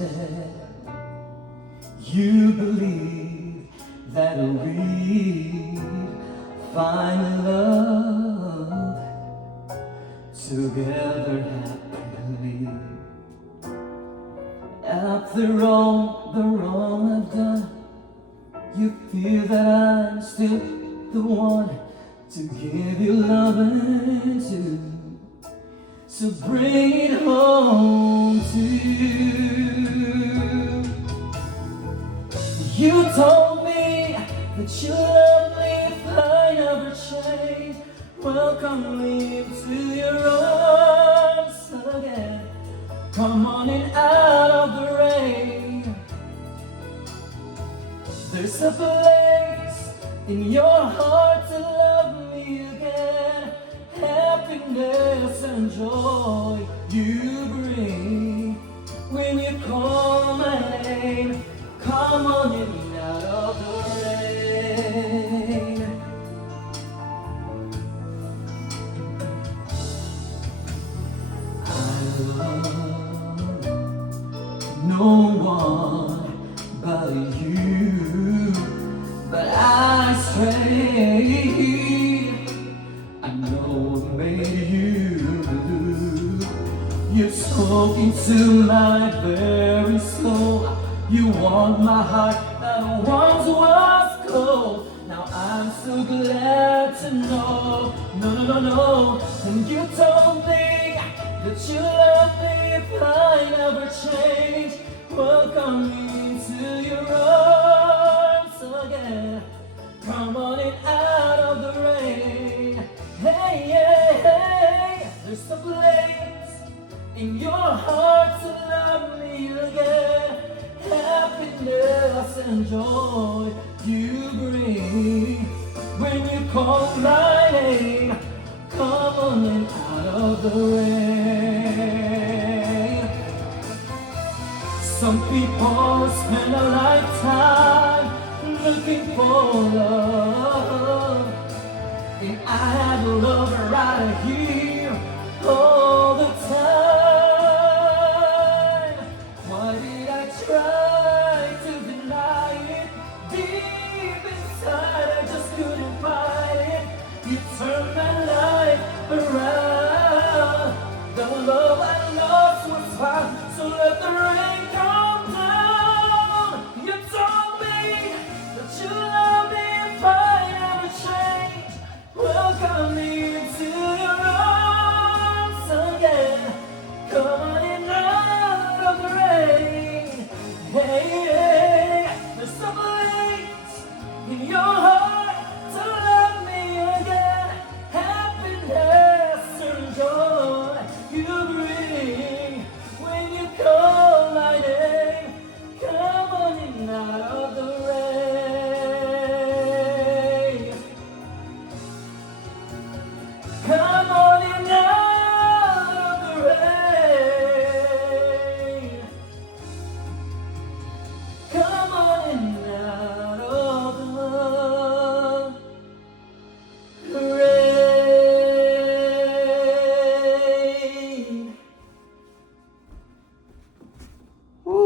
said you believe that we'd find love together happily. After all the wrong I've done, you feel that I'm still the one to give you loving to. So bring it home to you. You told me that you love me if I never change. Welcome me into your arms again. Come on in out of the rain. There's a place in your heart to love me again. Happiness and joy you bring when you call my name. Come on in out of the rain. I love no one but you, but I stray. I know what made you blue. You've spoken to my very soul. You want my heart that once was cold. Now I'm so glad to know, no. And you told me that you love me if I never change. Welcome me into your arms again. Come on in out of the rain. Hey, there's a place in your heart to love me again. Happiness and joy you bring when you call my name. Come on in out of the rain. Some people spend a lifetime looking for love, and I have love right here. Oh,